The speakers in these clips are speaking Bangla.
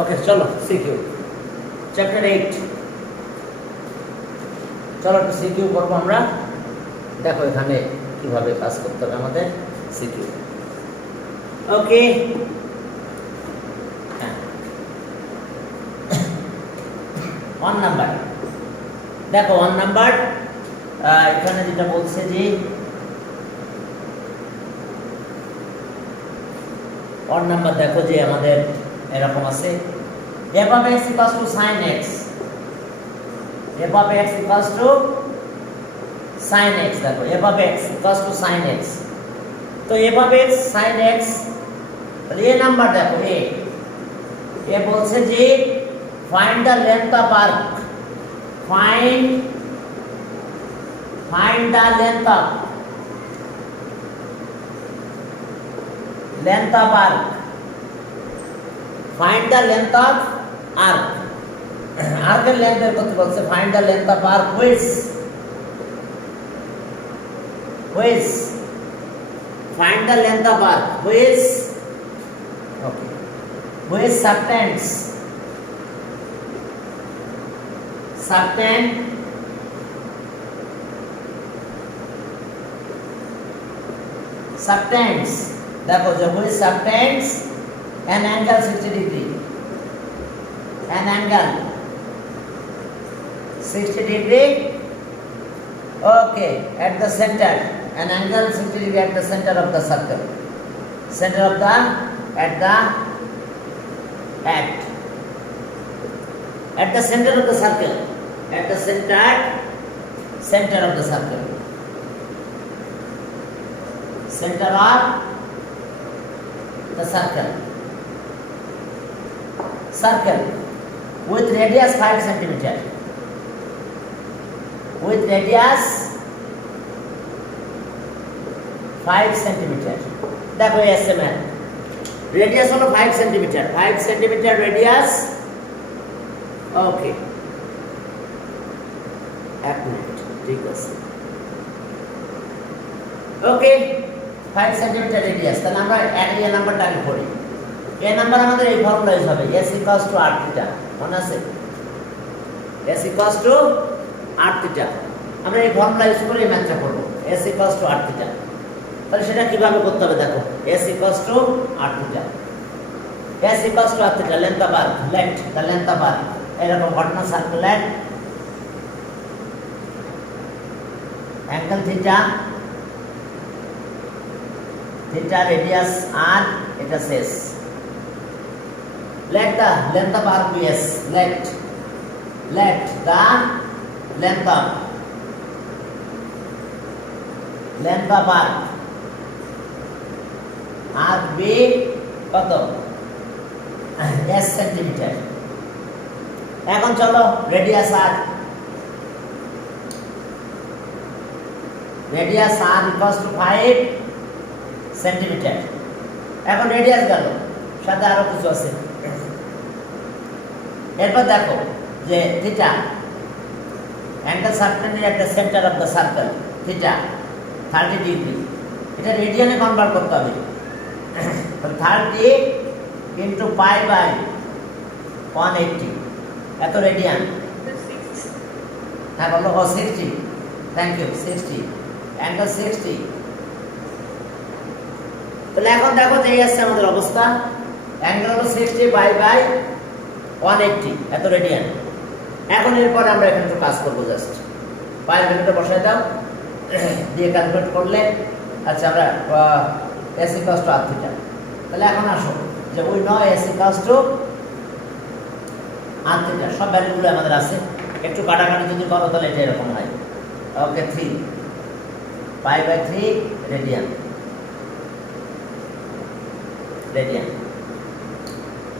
ওকে চলো সিকিউ চ্যাপ্টার 8 চলো একটু সিকিউ করবো আমরা। দেখো এখানে কিভাবে কাজ করতে হবে আমাদের সিকিউ। ওকে হ্যাঁ 1 নাম্বার দেখো 1 নাম্বার এখানে যেটা বলছে যে 1 নাম্বার দেখো যে আমাদের এরকম আছে f of x equals to sin x, f of x equals to sin x, দেখো f of x equals to sin x, তো f of x sin x তাহলে a নাম্বার দেখো এ বলছে যে find the length of arc, find the length of arc, find the length of arc, arc এর লেন্থ বের করতে বলছে, find the length of arc which find the length of arc which okay which subtends দেখো যে which subtends an angle 60 degree, an angle 60 degree, okay, at the center, an angle 60 degree at the center of the circle, center of the at the center of the circle, at the center of the circle, center of the circle with radius 5 centimeter, with radius 5 centimeter, দেখো এসএমএল রেডিয়াস হলো 5 সেন্টিমিটার, 5 সেন্টিমিটার রেডিয়াস, ওকে 1 মিনিট ঠিক আছে, ওকে 5 সেন্টিমিটার রেডিয়াস। তাহলে আমরা এ নাম্বারটা আগে পড়ি। এ নাম্বার আমাদের এই ফর্মুলা ইউজ হবে, s equals to r theta, মনে আছে s equals to r theta, আমরা এই ফর্মুলা ইউজ করে এই ম্যাথটা করব, s equals to r theta। তাহলে সেটা কিভাবে করতে হবে দেখো, s equals to r theta, s equals to r theta, length of arc, let the length of arc, এরকম ঘটনা circular angle theta radius r, এটা শেষ, let the length of arc be s, let the length of arc be কত s সেন্টিমিটার। এখন চলো radius r equals to 5 centimetre. এখন রেডিয়াস গেল, সাথে আরো কিছু আছে, এরপর দেখো যে theta angle subtended at the centre of the circle, theta 30 degree, এটা রেডিয়ানে কনভার্ট করতে হবে, 30 ইন্টু পাই বাই 180, এত রেডিয়ান, হ্যাঁ বলো 60, থ্যাংক ইউ 60, অ্যাঙ্গেল 60। তাহলে এখন দেখো যে এই আসছে আমাদের অবস্থা, অ্যাঙ্গেল হলো 60 বাই 180, এত রেডিয়ান। এখন এরপর আমরা এখানে একটু কাজ করবো, জাস্ট পায়ের ভ্যালুটা বসায় দাও, দিয়ে ক্যালকুলেট করলে আচ্ছা আমরা s equals to r theta। তাহলে এখন আসো যে ওই নয় s equals to r theta, সব ভ্যালুগুলো আমাদের আছে, একটু কাটাকাটি যদি করো তাহলে এটা এরকম হয়, ওকে 3 পাই বাই 3 রেডিয়ান,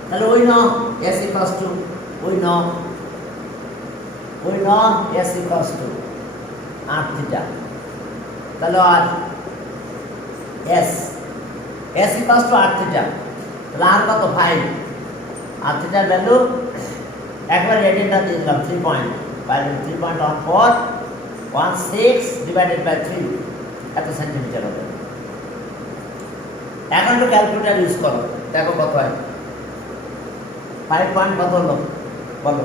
তাহলে ওই ন s equals to ওই ন s equals to r theta, তাহলে আর s equals to r theta, তাহলে আর কত 5, r theta ভ্যালু একবার রেডিয়ানটা দিয়ে দিলাম 3.1416 ডিভাইডেড বাই 3, এত সেন্টিমিটার হবে। এখন তো ক্যালকুলেটর ইউজ করো, দেখো কত হয়, 5 পয়েন্ট কত হলো বলো,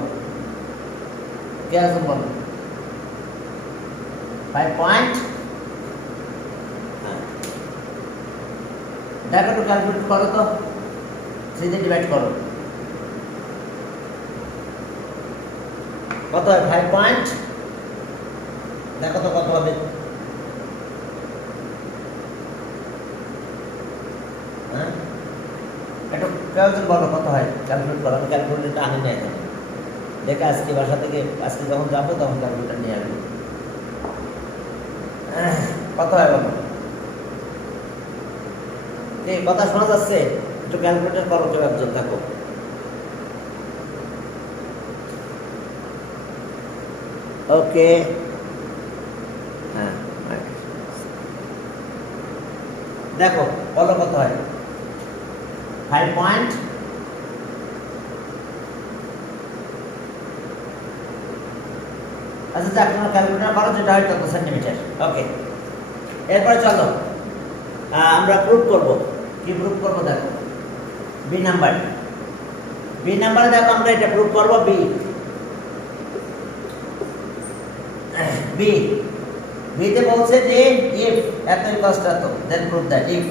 কে আছে বলো? 5 পয়েন্ট, দেখো একটু ক্যালকুলেট করো তো, 3 দিয়ে ডিভাইড করো, কত হয়? 5 পয়েন্ট, দেখো তো কত হবে? হ্যাঁ, একটু কেউ বলো কত হয়, ক্যালকুলেট করো। আমি ক্যালকুলেটরটা আনি না এখানে, দেখে আজকে বাসা থেকে আজকে যখন যাবো তখন ক্যালকুলেটর নিয়ে আসবো। কত হয় বলো? কথা শোনা যাচ্ছে? একটু ক্যালকুলেটর করো কেউ একজন, দেখো। ওকে, হ্যাঁ দেখো বলো কত হয়? 5 পয়েন্ট, আচ্ছা আপনারা ক্যালকুলেটর করো যেটা হয় তত সেন্টিমিটার। ওকে, এরপরে চলো আমরা প্রুফ করব। কি প্রুফ করব দেখো, বি নাম্বারে দেখো আমরা এটা প্রুফ করব। বিতে বলছে যে ইফ এত কষ্ট এত, then proof that if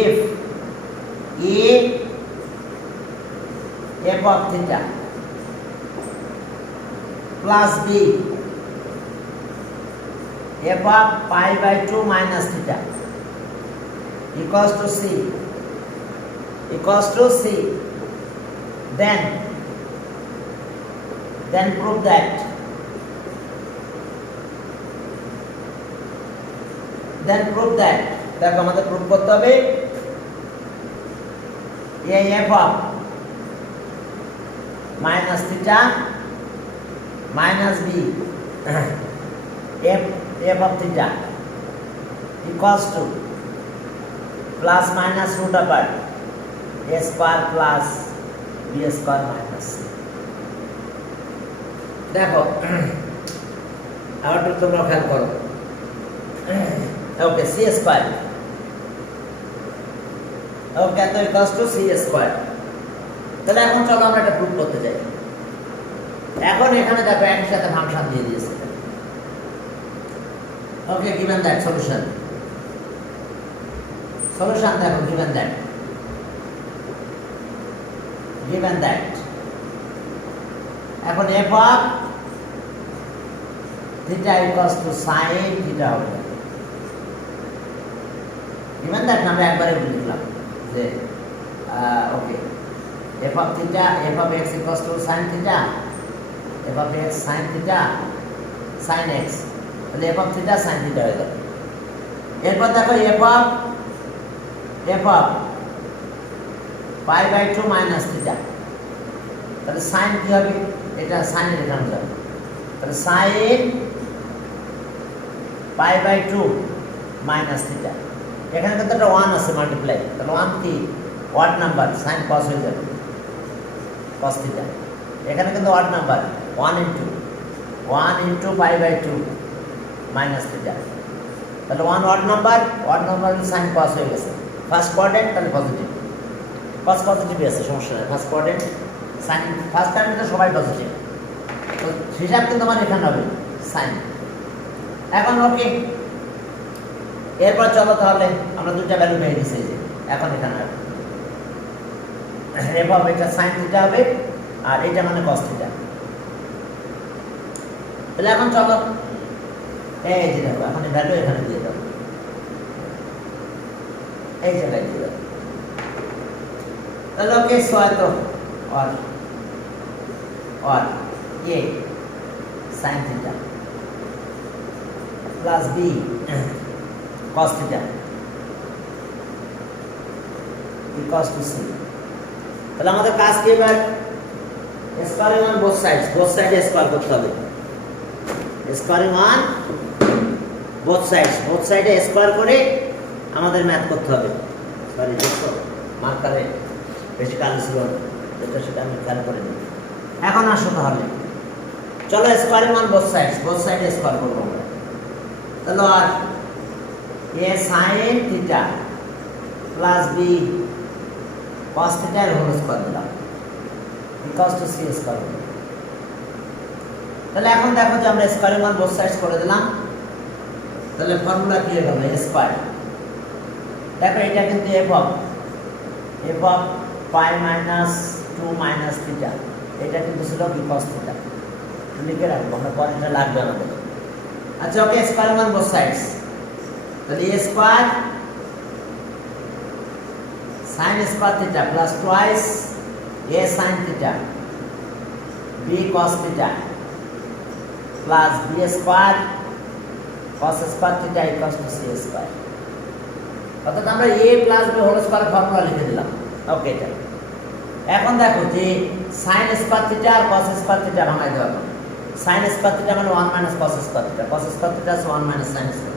a f of theta plus b f of pi by 2 minus theta equals to c, then prove that দেখো আমাদের প্রুফ করতে হবে f of minus theta minus b f of theta equals to plus minus root over a square plus b square minus c। দেখো আবার তোমরা খেয়াল করো। ওকে, c স্কয়ার, ওকে তো ইকুয়ালস টু c স্কয়ার। তাহলে এখন চলো আমরা এটা প্রুফ করতে যাই। এখন এখানে দেখো একই সাথে ফাংশন দিয়ে দিয়েছে। Okay, given that solution দেখো, given that এখন f of theta equals to sin theta হবে। given that আমরা একবারে বলে দিলাম যে ওকে f of theta, f of x equals to sin theta, f of x sin theta sin x, তাহলে f of theta sin theta হয়ে গেল। এরপর দেখো f of pi by 2 minus theta, তাহলে sin কি হবে? এটা sin এর এখানে যাবে, তাহলে sin pi by 2 minus theta, এখানে কিন্তু একটা 1 আছে মাল্টিপ্লাই, তাহলে 1 কি ওয়াট নাম্বার, sin cos হয়ে যাবে cos theta। এখানে কিন্তু what number 1 into pi by 2 minus theta, তাহলে 1 ওয়াট নাম্বার সাইন cos হয়ে গেছে। ফার্স্ট কোয়াড্রেন্ট তাহলে পজিটিভ, cos পজিটিভই আছে, সমস্যা নেই। First quadrant sine, first time তো সবাই পজিটিভ, তো হিসাব কিন্তু আমার এখানে হবে সাইন। এখন ওকে, এরপর চলো তাহলে আমরা দুইটা ভ্যালু পেয়ে গেছি। এখন এখানে এভাবে এটা সাইন থিটা হবে আর এটা মানে cos থিটা। তাহলে এখন চলো এই যে দেখো এখন ভ্যালু এখানে দিয়ে দাও, এই জায়গায় দিয়ে দাও। তাহলে ওকে সহায়তা और ये sin theta plus b cos theta equals to c। তাহলে আমাদের কাজ কি এবার? স্কয়ারিং অন বোথ সাইডে স্কয়ার করতে হবে। স্কয়ারিং অন বোথ সাইডে স্কয়ার করে আমাদের ম্যাথ করতে হবে। সরি দেখো মার্কারে বেশি কাজ ছিল, এটা সেটা আমি খেয়াল করে নিই। এখন আসো তাহলে চলো স্কয়ারিং অন বোথ সাইডে স্কয়ার করব আমরা। তাহলে আর a sin theta plus b cos theta এর হোল স্কয়ার দিলাম ইকুয়ালস টু c স্কয়ার। তাহলে এখন দেখো যে আমরা স্কয়ারিং অন বোথ সাইডস করে দিলাম, তাহলে ফর্মুলা কি হয়ে গেল a স্কয়ার। দেখো এটা কিন্তু f of pi minus 2 minus theta, এটা কিন্তু ছিল কি cos থিটা। লিখে রাখবো, আমরা পরে এটা লাগবে আমাদের। আচ্ছা okay, squaring on both sides, তাহলে a square sin square theta plus twice a sin theta b cos theta plus b square cos square theta equals to c square. অর্থাৎ আমরা a plus b whole square formula লিখে দিলাম। ওকে, এটা এখন দেখো যে sin স্কয়ার থিটা আর cos স্কয়ার থিটা ভাঙাই দেওয়া হবে। sin স্কয়ার থিটা মানে 1 minus cos square theta, cos square theta আছে 1 মাইনাস sin স্কয়ার।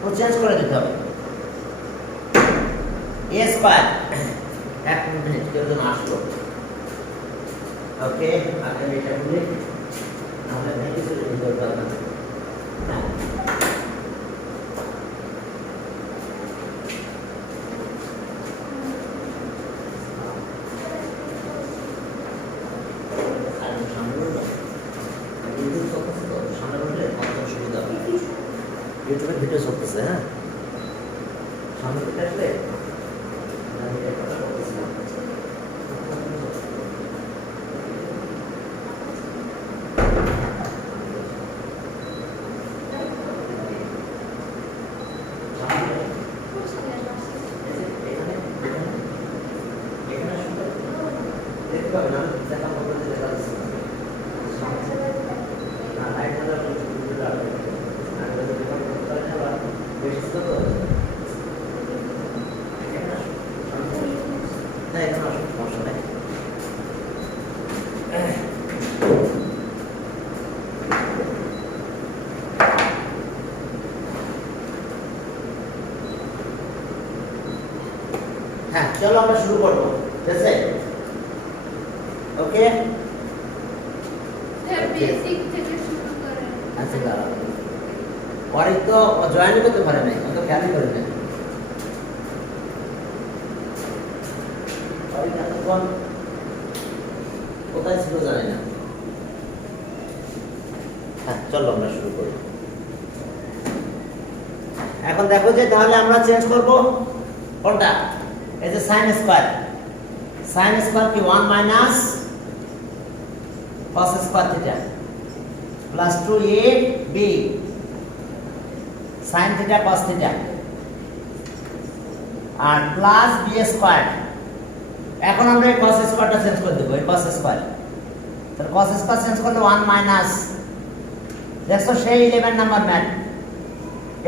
তো চেঞ্জ করে দিতে হবে a স্কয়ার। এক মিনিট কেউ যেন আসলো। ওকে, আগে এটা বলি, আমরা দেখি কিছু লিখতে পারবো না। ইউটিউবে ভিডিও চলতেছে, হ্যাঁ সামনে থেকে আসলে চলো আমরা শুরু করবো, ঠিক আছে? ওকে, বেসিক থেকে শুরু করেন। আচ্ছা দাঁড়াও, পরে তো জয়েন করতে পারে নাই, অত খেয়ালই করে না। কোথায় ছিল জানি না। হ্যাঁ চলো আমরা শুরু করি। এখন দেখো যে তাহলে আমরা চেঞ্জ করবো কোনটা, এই যে sin স্কয়ার। sin স্কয়ার কি 1 minus cos square theta plus 2ab sin theta cos theta আর প্লাস b স্কয়ার। এখন আমরা এই cos স্কয়ারটা চেঞ্জ করে দেব, এই cos স্কয়ার। তাহলে cos স্কয়ার চেঞ্জ করলে 1 মাইনাস, দেখো সেই 11 নাম্বার ম্যাথ,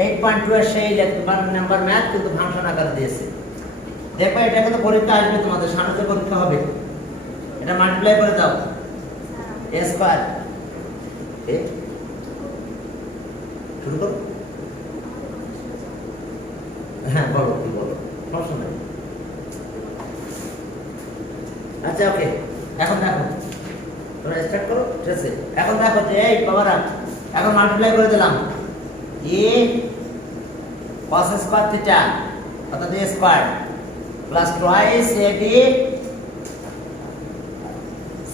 8.2 এর সেই 11 নাম্বার ম্যাথ কিন্তু ফাংশন আকারে দিয়েছে। দেখো এটা কিন্তু পরীক্ষা আসবে, তোমাদের সামনে যে পরীক্ষা হবে, এটা মাল্টিপ্লাই করে দাও a স্কয়ার। শুরু করো, হ্যাঁ বলো কি বলো, প্রশ্ন নেই। আচ্ছা ওকে, এখন দেখো তোমরা স্টার্ট করো, ঠিক আছে? এখন দেখো যে এই বাবারা এখন মাল্টিপ্লাই করে দিলাম a cos স্কয়ার থিটা অর্থাৎ a square plus twice ab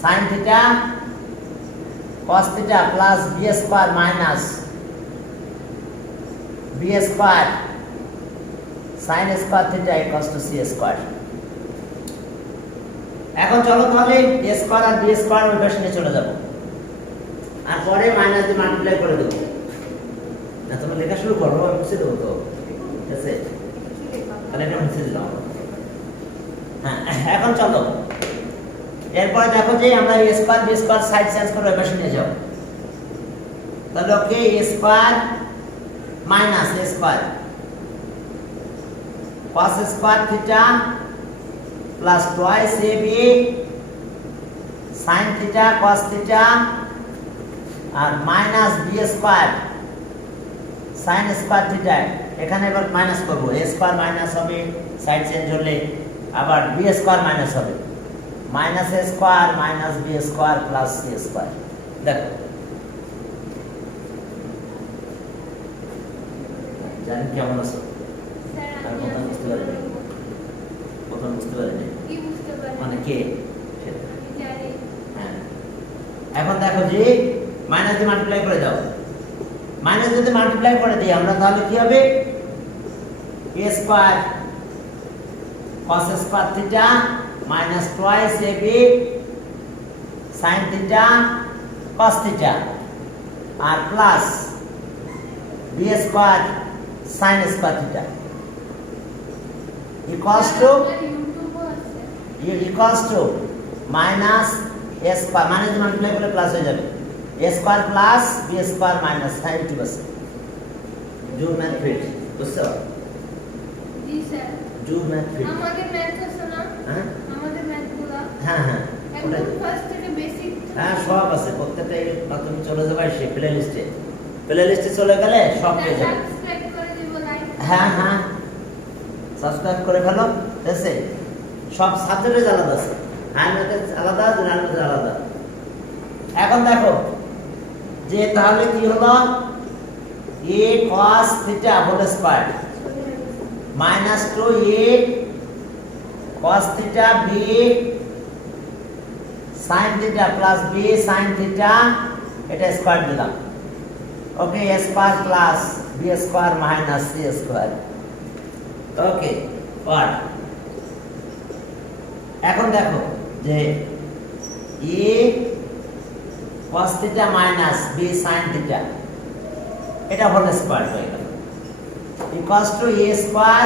sin theta cos theta plus b square minus b square sin square theta equals to c square. এখন চলো তাহলে a স্কয়ার আর b স্কয়ার ওই পাশে নিয়ে চলে যাব, আর পরে মাইনাস দিয়ে মাল্টিপ্লাই করে দেব। না তোমরা লেখা শুরু করো, আমি মুছে দেবো তো, ঠিক আছে? তাহলে এটা মুছে দিলাম। হ্যাঁ এখন চলো এরপরে দেখো যে আমরা a square b square side change করে ওই পাশে নিয়ে যাব। তাহলে okay a square minus a square cos square theta plus twice ab sin theta cos theta আর minus b square sin square theta. এখানে এবার মাইনাস করব, a স্কয়ার মাইনাস হবে সাইড চেঞ্জ হলে, আবার b স্কয়ার মাইনাস হবে, minus a square minus b square plus c square. দেখো জানি কেমন আছো, স্যার আর আমি কথা বুঝতে পারিনি, প্রথম কে আমি জানি। হ্যাঁ। এখন দেখো যে মাইনাস দিয়ে মাল্টিপ্লাই করে দাও, মাইনাস যদি মাল্টিপ্লাই করে দিই আমরা তাহলে কি হবে a square cos square theta minus twice ab sin theta cos theta আর plus b square sin square theta equals to আমার ইউটিউবও আছে। Equals to minus a square minus multiply করলে প্লাস হয়ে যাবে a square plus b square minus sin two আছে যোগ ম্যাথ ফিট বুঝছো জি স্যার। যোগ ম্যাথ ফিট আমাদের ম্যাথ আছে না? হ্যাঁ আমাদের ম্যাথগুলো হ্যাঁ হ্যাঁ ওটাই একদম ফার্স্ট থেকে বেসিক। হ্যাঁ সব আছে প্রত্যেকটা তুমি চলে যাবে সেই প্লে লিস্টে চলে গেলে সব পেয়ে যাবে সাবস্ক্রাইব করে দিব, লাইক। হ্যাঁ হ্যাঁ সাবস্ক্রাইব করে ফেলো ঠিক আছে সব সাবজেক্টে আলাদা আছে হাই ম্যাথের আলাদা জেনারেল ম্যাথের আলাদা এখন দেখো যে তাহলে কি হলো a cos theta whole square minus 2a cos theta b sin theta plus b sin theta এটা স্কয়ার দিলাম okay a square plus b square minus c square okay part এখন দেখো যে a cos theta minus b sin theta এটা হোল স্কয়ার হয়ে গেল equals to a square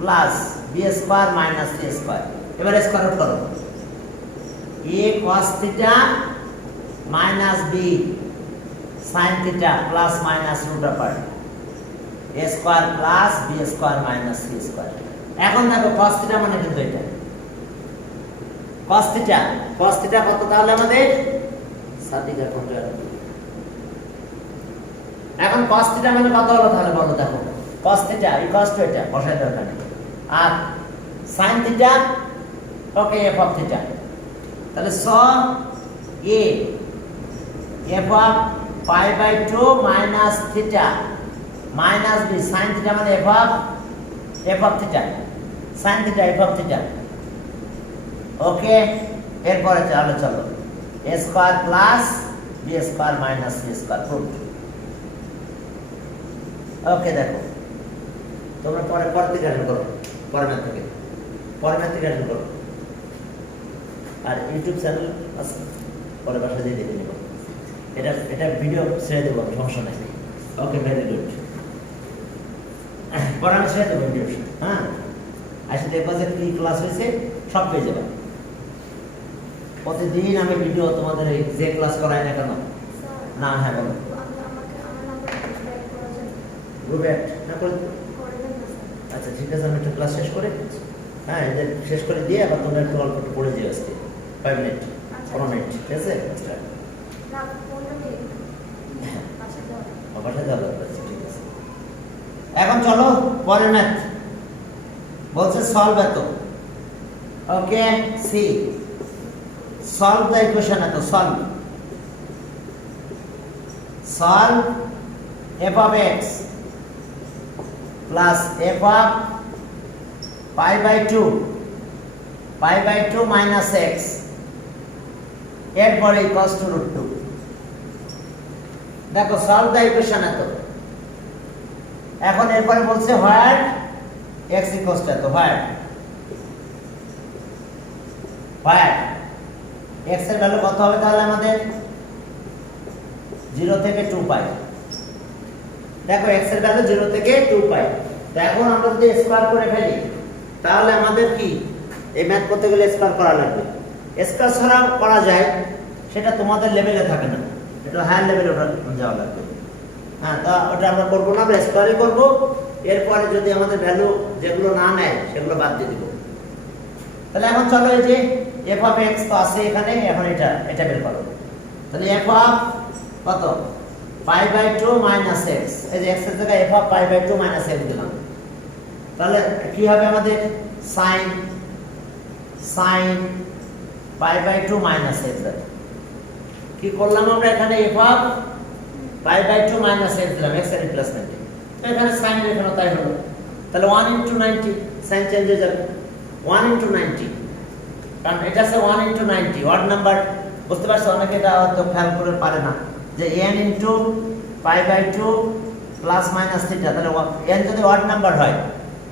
plus b square minus c square এবারে স্কয়ার রুট করো a cos theta minus b sin theta plus minus root over a square plus b square minus c square এখন দেখো cos থিটা মানে কিন্তু এটা cos থিটা কত তাহলে আমাদের সাদিকা কত এখন cos থিটা মানে কত হলো তাহলে বলো দেখো cos থিটা ইকুয়ালস টু এটা বসাই দরকার নেই আর sin theta okay f of theta তাহলে স a f of pi by 2 minus theta minus b sin theta মানে f of theta sin theta f of theta okay এরপরে চলো a square plus b square minus c square proof okay দেখো তোমরা পরে থেকে অ্যাটেন্ড করো পরের ম্যাথ থেকে অ্যাটেন্ড করো আর ইউটিউব চ্যানেল আছে পরে বাসা দিয়ে দেখে নেব এটা ভিডিও ছেড়ে দেবো সমস্যা নেই ওকে ভেরি গুড পরে আমি ছেড়ে দেবো ভিডিও হ্যাঁ আসলে দেখবো যে কি ক্লাস হয়েছে সব পেয়ে যাবে প্রতিদিন আমি ভিডিও তোমাদের এই যে ক্লাস করাই না কেন না হ্যাঁ বলো গ্রুপ অ্যাড না করে আচ্ছা ঠিক আছে আমি একটা ক্লাস শেষ করে হ্যাঁ এটা শেষ করে দিয়ে আবার তোমরা একটু অল্প একটু পড়ে দিও আজকে 5 মিনিট 15 মিনিট ঠিক আছে বাসায় যাবো ঠিক আছে এখন চলো পরের ম্যাথ বলছে সলভ এত ওকে সি সলভ দ্য ইকুয়েশন এত solve f of x plus f of pi by 2 minus x এরপরে equals to root 2 দেখো সলভ দ্য ইকুয়েশন এত এখন এরপরে বলছে হোয়ার x equals to এত হোয়ার x এর ভ্যালু কত হবে তাহলে আমাদের 0 থেকে 2 পাই দেখো x এর ভ্যালু 0 থেকে 2 পাই তো এখন আমরা যদি স্কয়ার করে ফেলি তাহলে আমাদের কি এই ম্যাথ করতে গেলে স্কয়ার করা লাগবে স্কয়ার ছাড়া করা যায় সেটা তোমাদের লেভেলে থাকে না এটা হায়ার লেভেলে যাওয়া লাগবে হ্যাঁ তা ওটা আমরা করব না আমরা স্কয়ারই করব এরপরে যদি আমাদের ভ্যালু যেগুলো না নেয় সেগুলো বাদ দিয়ে দিব তাহলে এখন চলো এই যে f of x তো আছে এখানে এখন এটা বের করো তাহলে f of কত pi by 2 minus x এই যে x এর জায়গায় f of pi by 2 minus x দিলাম তাহলে কি হবে আমাদের sin pi by 2 minus x কি করলাম আমরা এখানে f of pi by 2 minus x দিলাম x এর রিপ্লেসমেন্টে তো এখানে sin এর এখানে তাই হলো তাহলে 1 into 90 sin চেঞ্জ হয়ে যাবে 1 into 90 কারণ এটা আছে 1 ইনটু 90 অড নাম্বার, বুঝতে পারছো? অনেকে এটা হয়তো খেয়াল করে পারে না যে n into pi by 2 plus minus theta, তাহলে n যদি অড নাম্বার হয়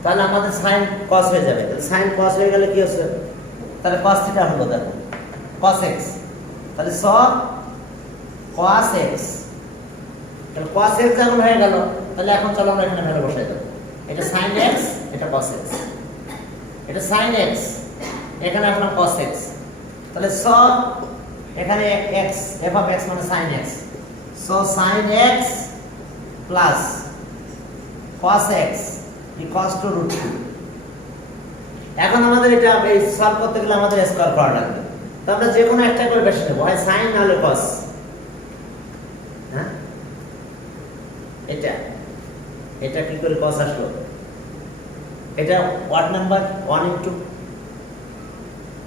তাহলে আমাদের সাইন কস হয়ে যাবে। তাহলে সাইন কস হয়ে গেলে কি হচ্ছে? তাহলে কস থিটা হলো, দেখো কস এক্স, তাহলে স কস এক্স, তাহলে কস এক্স যেমন হয়ে গেল, তাহলে এখন চলো আমরা এখানে ভ্যালু বসাই দেবো। এটা সাইন এক্স, এটা কস এক্স, এটা সাইন এক্স, এখানে আসলাম কস এক্স, তাহলে স এখানে এক্স, এফ অফ এক্স মানে sine x, so sine x plus cos x equals to root 2। এখন আমাদের এটা এই সলভ করতে গেলে আমাদের স্কয়ার করা লাগবে, তো আমরা যে কোনো একটা করে বেশি নেব, হয় সাইন না হলে কস। হ্যাঁ, এটা এটা কি করে কস আসলো? এটা ওয়াট নাম্বার 1 ইনটু,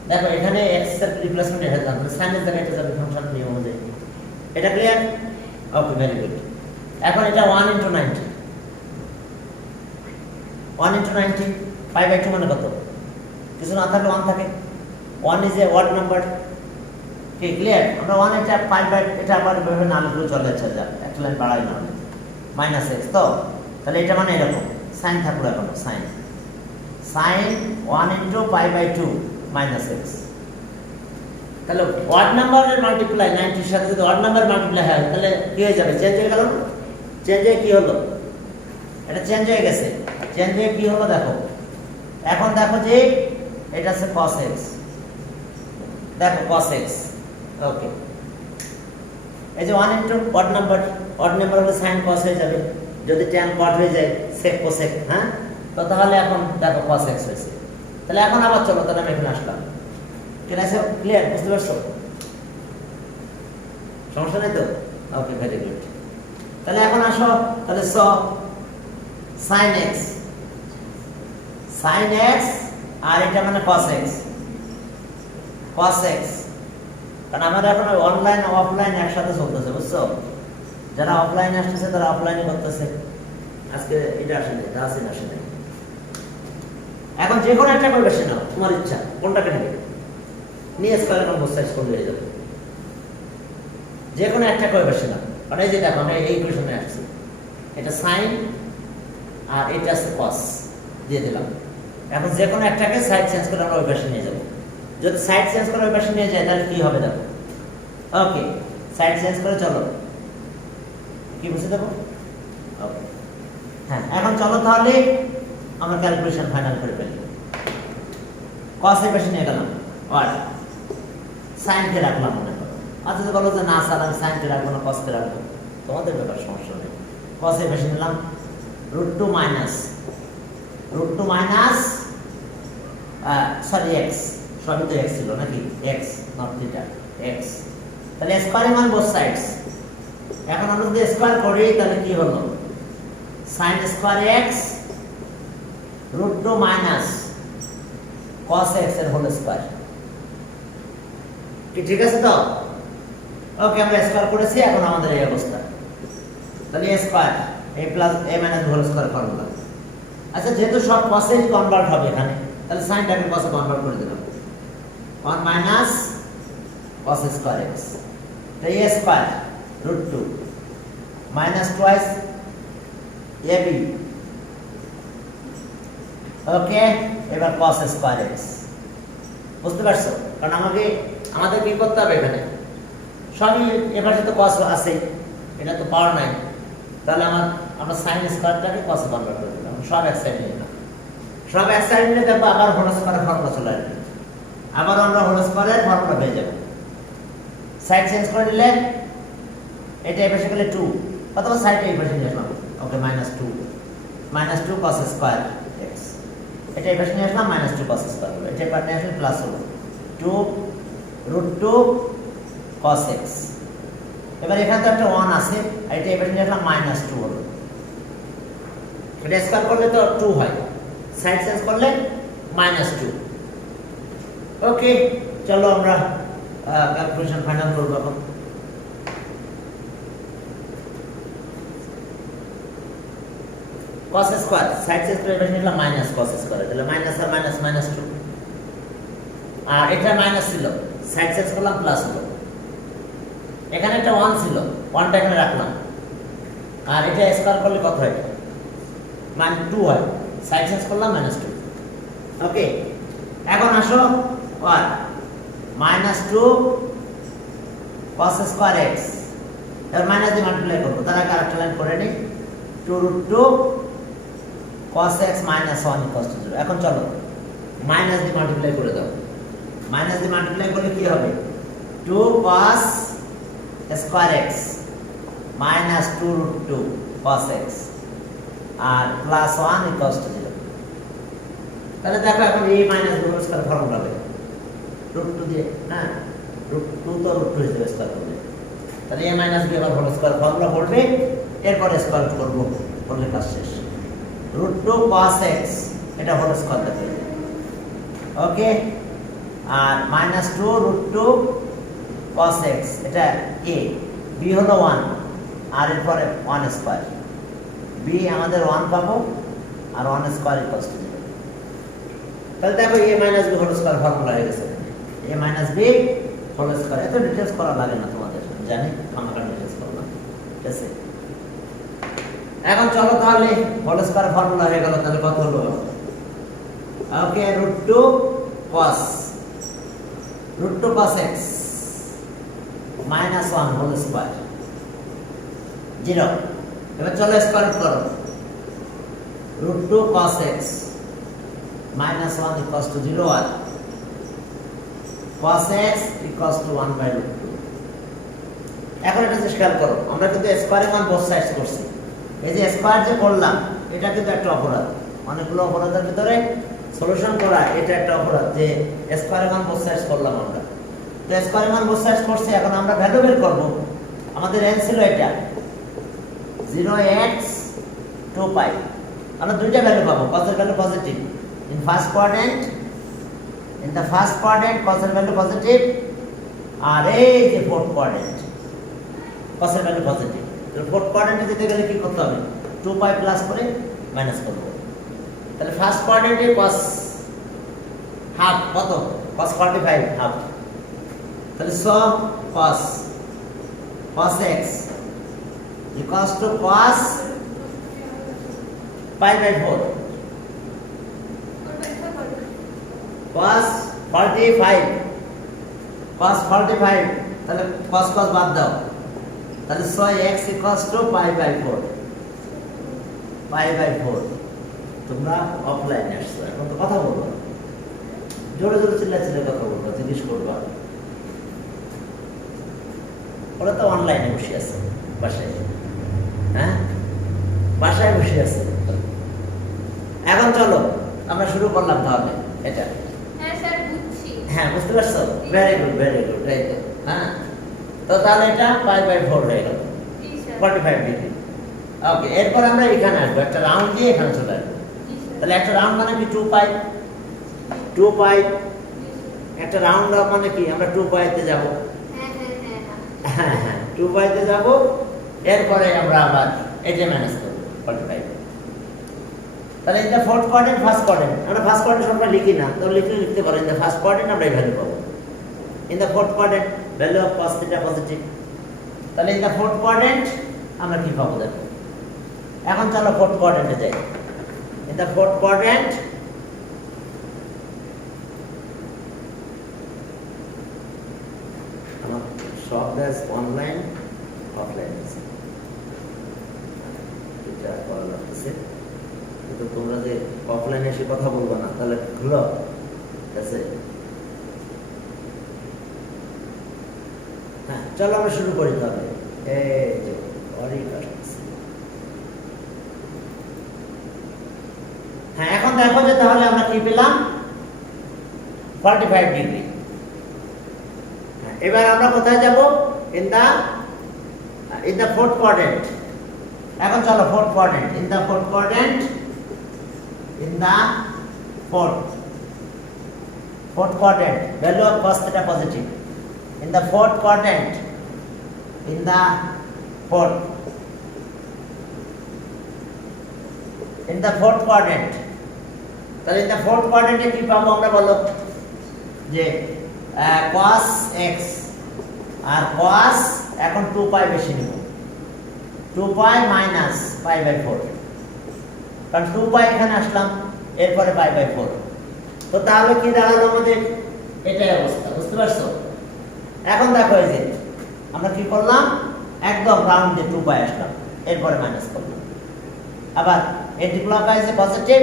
দেখো এখানে x এর রিপ্লেসমেন্ট এটা থাকবে, sin এর জায়গায় এটা যাবে ফাংশন নিয়ম অনুযায়ী। এটা ক্লিয়ার? ওকে, ভেরি গুড। এখন এটা 1 ইনটু 90, 1 ইনটু 90 পাই বাই 2 মানে কত? কিছু না থাকলে 1 থাকে, 1 ইজ এ ওয়াট নাম্বার। কি ক্লিয়ার? আমরা 1 এটা পাই বাই, এটা আবার ভাবে না লিখলেও চলে যাবে, একটা লাইন বাড়াই না মাইনাস x, তো তাহলে এটা মানে এরকম সাইন থাকলো, এখন sine 1 into pi by 2 minus x. তাহলে ওয়াট নাম্বারের মাল্টিপ্লাই 90 এর সাথে যদি ওয়াট নাম্বার মাল্টিপ্লাই হয় তাহলে কি হয়ে যাবে? চেঞ্জ হয়ে গেল না? চেঞ্জ হয়ে কি হলো? এটা চেঞ্জ হয়ে গেছে। চেঞ্জ হয়ে কি হলো দেখো, এখন দেখো যে এটা আছে cos x, দেখো cos x, ওকে। এই যে 1 into what number, what number হলে sin cos হয়ে যাবে, যদি tan cot হয়ে যায় sec cosec, হ্যাঁ, তো তাহলে এখন দেখো cos x হয়েছে। তাহলে এখন আবার চলো, তাহলে আমি এখানে আসলাম, ক্লিয়ার? বুঝতে পারছো? সমস্যা নেই তো? ওকে, ভেরি গুড। তাহলে এখন আসো, তাহলে স sin x, sin x আর এটা মানে cos x, cos x, কারণ আমাদের এখন অনলাইন অফলাইন একসাথে চলতেছে, বুঝছো? যারা অফলাইনে আসতেছে তারা অফলাইনে করতেছে, আজকে এটা আসে না, রাসিন আসে না। এখন যে কোনো একটা করে বেশি নাও, তোমার ইচ্ছা কোনটাকে নেবে, নিয়ে স্কয়ার এবং সাইজ করলে হয়ে যাবে। যে কোনো একটা করে বেশি নাও, কারণ এই যে দেখো আমরা এই ইকুয়েশনে আসছি, এটা সাইন আর এটা আছে কস দিয়ে দিলাম। এখন যে কোনো একটাকে সাইড চেঞ্জ করে আমরা ওই পাশে নিয়ে যাব। যদি সাইড চেঞ্জ করে ওই পাশে নিয়ে যায় তাহলে কি হবে দেখো, ওকে, সাইড চেঞ্জ করে চলো, কি বুঝে দেবো? ওকে, হ্যাঁ, এখন চলো তাহলে আমরা ক্যালকুলেশন ফাইনাল করে ফেলি। cos এর পাশে নিয়ে গেলাম আর sin কে রাখলাম মনে করো। আচ্ছা, যদি বলো যে না স্যার আমি sin কে রাখবো না cos কে রাখবো, তোমাদের ব্যাপার, সমস্যা নেই। cos এর পাশে নিলাম √2 মাইনাস সরি x, সবই তো x ছিল নাকি, x নট থিটা, x, তাহলে স্কয়ারিং অন বোথ সাইডস। এখন আমরা যদি স্কয়ার করি তাহলে কি হলো, sin square x √2 minus cos x এর হোল স্কয়ার। কি ঠিক আছে তো? ওকে, আমরা স্কয়ার করেছি, এখন আমাদের এই অবস্থা। তাহলে a square a plus a minus whole square formula. আচ্ছা, যেহেতু সব cos এ কনভার্ট হবে এখানে, তাহলে সাইনটাকে cos এ কনভার্ট করে দিলাম, 1 মাইনাস cos স্কয়ার x, তাই a square √2 minus twice ab, ওকে। এবার cos স্কয়ার x, বুঝতে পারছো? কারণ আমাদের কি করতে হবে, এখানে সবই এবার তো cos আছে, এটা তো পাওয়ার নাই, তাহলে আমরা sin স্কয়ারটাকে cos এ কনভার্ট করে দিলাম, সব এক সাইডে নিলাম, সব এক সাইডে নিলে দেখবো আবার হোল স্কয়ারের ফর্মুলা চলে আসবে, আবার আমরা হোল স্কয়ারের ফর্মুলা পেয়ে যাব। সাইড চেঞ্জ করে দিলে এটা এই পাশে গেলে 2, অথবা সাইডে এই পাশে নিয়ে আসলাম, ওকে, -2 cos স্কয়ার x, এটা এই পাশে নিয়ে আসলাম -2 cos স্কয়ার হলো, এটা পাশে নিয়ে আসলে প্লাস হলো 2 cos x। এবার এখানে তো একটা 1 আছে, আর এটা এই পাশে নিয়ে আসলাম -2 হলো, এটা স্কয়ার করলে তো 2 হয়, সাইড চেঞ্জ করলে -2। ওকে, চলো আমরা ক্যালকুলেশন ফাইনাল করব এখন। cos স্কয়ার সাইড চেঞ্জ করে এবার নিলাম -cos স্কয়ার, তাহলে মাইনাস আর মাইনাস -2, আর এটা মাইনাস ছিল, সাইড চেঞ্জ করলাম প্লাস হলো। এখানে একটা 1 ছিল, 1টা এখানে রাখলাম। আর এটা স্কয়ার করলে কত হয়? -2 হয়, সাইড চেঞ্জ করলাম -2। ওকে, এখন আসো আর -2 cos স্কয়ার x, এর মাইনাস দিয়ে মাল্টিপ্লাই করব। তার আগে আরেকটা লাইন করে নিই, 2√2 cos x - 1 0। এখন চলো মাইনাস দিয়ে মাল্টিপ্লাই করে দাও। মাইনাস দিয়ে মাল্টিপ্লাই করলে কি হবে? 2 cos square x minus 2√2 cos x আর প্লাস 1 0। তাহলে দেখো এখন এই মাইনাস হোল স্কয়ার ফর্মুলা হবে √2 দিয়ে, না √2 তো √2 হিসেবে স্কয়ার করবে। তাহলে a মাইনাস b আবার হোল স্কয়ার ফর্মুলা পড়বে, এরপর স্কয়ার করব, করলে কাজ শেষ। √2 cos x এটা হোল স্কয়ার দেখে, ওকে। আর -2 √2 cos x এটা a, b হলো 1 আর এরপরে 1 স্কয়ার, b আমাদের 1 পাবো আর 1 স্কয়ার ইকুয়ালস টু 0। তাহলে দেখো a minus b whole square formula হয়ে গেছে। a minus b whole square, এত ডিটেইলস করা লাগে না তোমাদের, জানি আমরা ডিটেইলস করলাম, ঠিক আছে। এখন চলো তাহলে হোল স্কয়ার ফর্মুলা হয়ে গেল, তাহলে কত হলো? Okay, √2 cos x minus 1 whole square 0। এবার চলো স্কয়ার করো, √2 cos x minus 1 equals to 0 R cos x equals to 1/√2। এখন এটা খেয়াল করো, আমরা কিন্তু স্কয়ারের মান বোথ সাইডস করছি। এই যে স্কয়ার যে করলাম এটা কিন্তু একটা অপরাধ, অনেকগুলো অপরাধের ভিতরে সলিউশন করা এটা একটা অপরাধ, যে স্কয়ারের মান বোথ সাইডস করলাম আমরা। তো স্কয়ারের মান বোথ সাইডস করছি, এখন আমরা ভ্যালু বের করব। আমাদের n ছিল এটা 0x 2π, আমরা দুইটা ভ্যালু পাবো, cos এর value positive in first quadrant, in the first quadrant cos এর ভ্যালু পজিটিভ, আর এই যে fourth quadrant cos এর ভ্যালু পজিটিভ। তো fourth quadrant-এ যেতে গেলে কি করতে হবে? 2π প্লাস করে মাইনাস করব। তাহলে ফার্স্ট কোয়াড্রেন্টে cos হাফ কত? cos 45 half. তাহলে so cos x equals to cos π/4 cos 45 তাহলে cos বাদ দাও, তাহলে so x equals to π/4 তোমরা অফলাইনে আসছো, এখন তো কথা বলবো, জোরে জোরে চিল্লা কথা বলবো, জিজ্ঞেস করবা। ওরা তো অনলাইনে বসে আছে, বাসায়, হ্যাঁ বাসায় বসে আছে। এখন চলো আমরা শুরু করলাম তাহলে এটা। হ্যাঁ স্যার বুঝছি। হ্যাঁ বুঝতে পারছো? ভেরি গুড তাই তো। হ্যাঁ, তো তাহলে এটা π/4 হয়ে গেল, 45 ডিগ্রি। ওকে, এরপর আমরা এখানে আসবো, একটা রাউন্ড দিয়ে এখানে চলে আসবো। তাহলে একটা রাউন্ড মানে কি? 2π একটা রাউন্ড মানে কি? আমরা 2π-তে যাব। হ্যাঁ 2π-তে যাব, এরপরে আমরা আবার এই যে ম্যানেজ করব 45। তাহলে in the fourth quadrant first quadrant, আমরা ফার্স্ট কোয়াড্রেন্ট সবটা লিখি না, তো লিখতে পারো ইন দ্য ফার্স্ট কোয়াড্রেন্ট আমরা এই ভ্যালু পাবো। In the fourth quadrant value of cos θ positive. তাহলে ইন দ্য ফোর্থ কোয়াড্রেন্ট আমরা কি পাবো দেখো। এখন চলো ফোর্থ কোয়াড্রেন্টে যাই। ইন দ্য ফোর্থ কোয়াড্রেন্ট আমার সব ব্যাচ অনলাইন অফলাইন আছে, এটা করা লাগতেছে। কিন্তু তোমরা যে অফলাইনে এসে কথা বলবো না, তাহলে খুলো, ঠিক আছে? হ্যাঁ চলো আমরা শুরু করি তাহলে। এই যে হ্যাঁ, এখন দেখো যে তাহলে আমরা কি পেলাম? 45 ডিগ্রি। এবার আমরা কোথায় যাব? In the fourth quadrant. এখন চলো fourth quadrant, in the fourth quadrant, in the fourth quadrant value of cos θ positive. In the fourth quadrant, in the fourth quadrant, তাহলে in the fourth quadrant এ কি পাবো আমরা বলো? যে cos x আর cos এখন 2 পাই বেশি নিব 2 পাই মাইনাস পাই বাই 4 কারণ 2 পাই এখানে আসলাম এরপরে পাই বাই 4 তো তাহলে কি দাঁড়ালো আমাদের এটাই অবস্থা বুঝতে পারছো এখন দেখো এই যে আমরা কি করলাম একদম রাউন্ডে 2 পাই আসলাম এরপরে মাইনাস করলাম আবার এন্টি ক্লকওয়াইজে পজিটিভ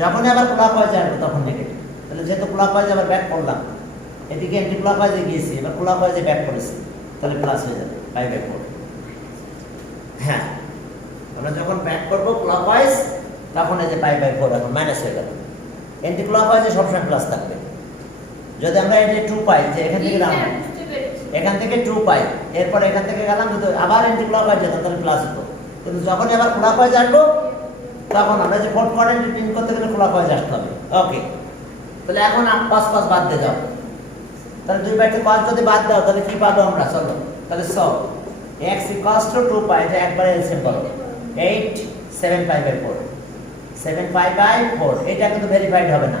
যখন আবার ক্লকওয়াইজে আসবে তখন নেগেটিভ তাহলে যেহেতু ক্লকওয়াইজে আবার ব্যাক করলাম এদিকে এন্টি ক্লকওয়াইজে গিয়েছি এবার ক্লকওয়াইজে ব্যাক করেছি তাহলে প্লাস হয়ে যাবে পাই বাই 4 হ্যাঁ আমরা যখন ব্যাক করব ক্লকওয়াইজ তখন এই যে পাই বাই 4 এখন মাইনাস হয়ে গেল এন্টি ক্লকওয়াইজে সবসময় প্লাস থাকবে যদি আমরা এটা 2 পাই যে এখান থেকে রাউন্ড বুঝতে পেরেছি এখান থেকে 2 পাই এরপর এখান থেকে গেলাম যদি আবার এন্টি ক্লকওয়াইজ যেতাম তাহলে প্লাস হতো কিন্তু যখন আবার ক্লকওয়াইজ আসবো তখন আমরা যে ফোর্থ কোয়াড্রেন্ট প্রিন্ট করতে গেলে ক্লকওয়াইজ আসতে হবে ওকে তাহলে এখন পাঁচ পাঁচ বাদ দিয়ে যাও তাহলে 2 বাই 2 পাঁচ যদি বাদ দাও তাহলে কি পাবো আমরা চলো তাহলে সব x = 2 পাই এটা একবারে এলসিএম করো 8 7 পাই বাই 4 7 পাই বাই 4 এটা কিন্তু ভেরিফাইড হবে না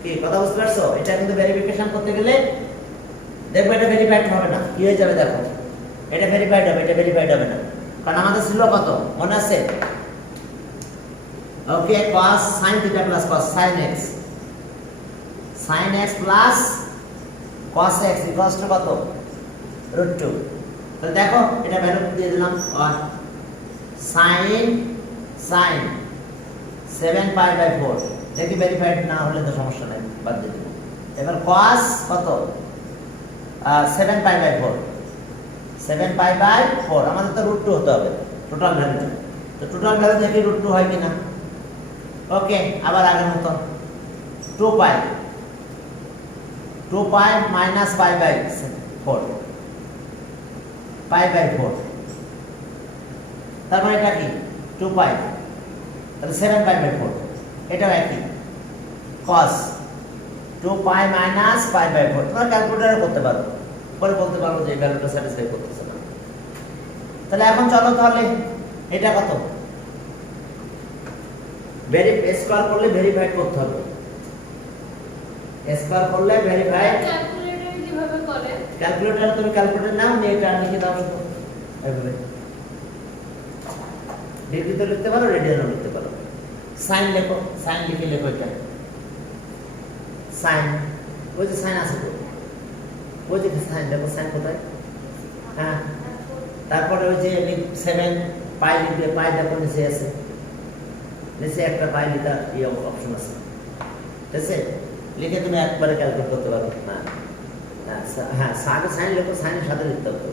কি কথা বুঝতে পারছো এটা কিন্তু ভেরিফিকেশন করতে গেলে দেখো এটা ভেরিফাইড হবে না কি হয়ে যাবে দেখো এটা ভেরিফাইড হবে এটা ভেরিফাইড হবে না কারণ আমাদের ছিল কত মনে আছে okay cos sin θ plus cos sin x sin x plus cos x equals to কত √2 তাহলে দেখো এটা ভ্যালু দিয়ে দিলাম আর sin 7 পাই বাই 4 দেখি ভেরিফাইড না হলে তো সমস্যা নাই বাদ দিয়ে দেব এবার cos কত 7 পাই বাই 4 7 পাই বাই 4 আমাদের তো √2 হতে হবে টোটাল ভ্যালু তো টোটাল ভ্যালু দেখি √2 হয় কিনা ওকে আবার আগের মতো 2 pi minus pi by 4 pi by 4 তারপরে এটা কি 2 পাই তাহলে 7 পাই বাই 4 এটাও একই cos 2 pi minus pi by 4 তোমরা ক্যালকুলেটরে করতে পারো পরে বলতে পারো যে ভ্যালুটা স্যাটিসফাই করতেছে না তাহলে এখন চলো তাহলে এটা কত স্কয়ার করলে ভেরিফাইড করতে হবে স্কয়ার করলে ভেরিফাইড ক্যালকুলেটর কিভাবে করে ক্যালকুলেটর তুমি ক্যালকুলেটর নাও নিয়ে এটা লিখে দাও এভাবে ডিগ্রিতে লিখতে পারো রেডিয়ানও লিখতে পারো সাইন লেখো সাইন লিখে লেখো এটা সাইন ওই যে সাইন আছে তো ওই যে সাইন দেখো সাইন কোথায় হ্যাঁ তারপরে ওই যে 7 পাই লিখবে পাই দেখো নিচে আছে নিচে একটা পাই লিখা এই অপশন আছে ঠিক আছে লিখে তুমি একবারে ক্যালকুলেট করতে পারো হ্যাঁ হ্যাঁ সাইন লেখো সাইনের সাথে লিখতে হবে